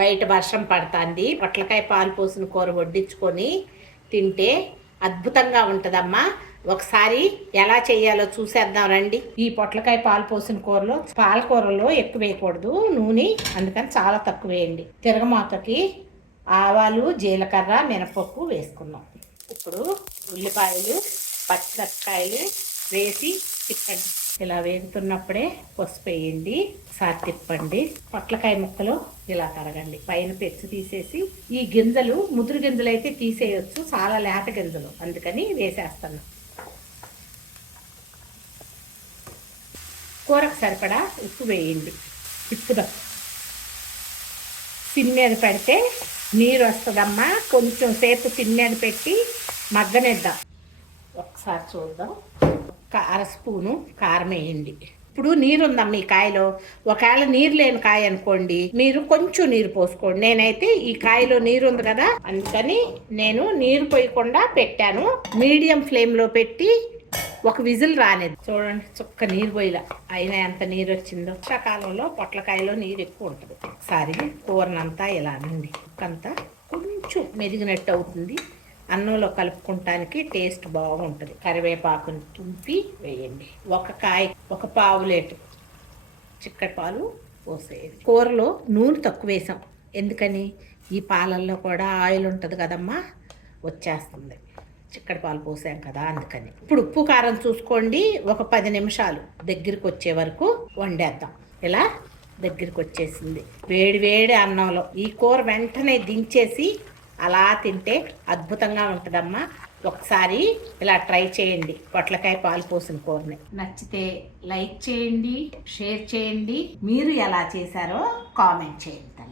బయట వర్షం పడుతుంది. పొట్లకాయ పాలు పోసిన కూర వడ్డించుకొని తింటే అద్భుతంగా ఉంటుందమ్మా. ఒకసారి ఎలా చేయాలో చూసేద్దాం రండి. ఈ పొట్లకాయ పాలు పోసిన కూరలో పాలకూరలో ఎక్కువ వేయకూడదు నూనె అందుకని చాలా తక్కువ వేయండి. తిరగమాతకి ఆవాలు జీలకర్ర మినపప్పు వేసుకున్నాం ఇప్పుడు ఉల్లిపాయలు పచ్చిమిరపకాయలు వేసి తిప్పండి. ఇలా వేగుతున్నప్పుడే పసుపు వేయండి సార్ తిప్పండి. పొట్లకాయ ముక్కలు ఇలా తరగండి. పైన పెచ్చు తీసేసి ఈ గింజలు ముదురు గింజలు అయితే తీసేయొచ్చు చాలా లేత గింజలు. అందుకని వేసేస్తాను. కూరకు సరిపడా ఉప్పు వేయండి. తిప్పుదాం సిమ్ మీద పెడితే నీరు వస్తుందమ్మా. కొంచెం సేపు సిమ్ మీద పెట్టి మగ్గనిద్దాం. ఒకసారి చూద్దాం. అర స్పూను కారం వేయండి. ఇప్పుడు నీరుందా మీ ఈ కాయలో? ఒకవేళ నీరు లేని కాయ అనుకోండి మీరు కొంచెం నీరు పోసుకోండి. నేనైతే ఈ కాయలో నీరు ఉంది కదా అందుకని నేను నీరు పోయకుండా పెట్టాను. మీడియం ఫ్లేమ్లో పెట్టి ఒక విజిల్ రానేది. చూడండి చుక్క నీరు పోయిలా. అయినా ఎంత నీరు వచ్చిందో. వర్షాకాలంలో పొట్లకాయలో నీరు ఎక్కువ ఉంటుంది. ఒకసారి కూరనంతా ఇలా అండి అంతా కొంచెం మెరిగినట్టు అవుతుంది. అన్నంలో కలుపుకుంటానికి టేస్ట్ బాగుంటుంది. కరివేపాకుని తుంపి వేయండి. ఒక కాయ ఒక పావు లేటు చిక్కటి పాలు పోసేయండి. కూరలో నూనె తక్కువ వేసాం. ఎందుకని? ఈ పాలల్లో కూడా ఆయిల్ ఉంటుంది కదమ్మా వచ్చేస్తుంది. చిక్కటి పాలు పోసాం కదా అందుకని. ఇప్పుడు ఉప్పు కారం చూసుకోండి. ఒక పది నిమిషాలు దగ్గరికి వచ్చే వరకు వండేద్దాం. ఇలా దగ్గరికి వచ్చేసింది. వేడి వేడి అన్నంలో. ఈ కూర వెంటనే దించేసి అలా తింటే అద్భుతంగా ఉంటుందమ్మా. ఒకసారి ఇలా ట్రై చేయండి. పొట్లకాయ పాలు పోసిన కూరని. నచ్చితే లైక్ చేయండి షేర్ చేయండి. మీరు ఎలా చేశారో కామెంట్ చేయండి.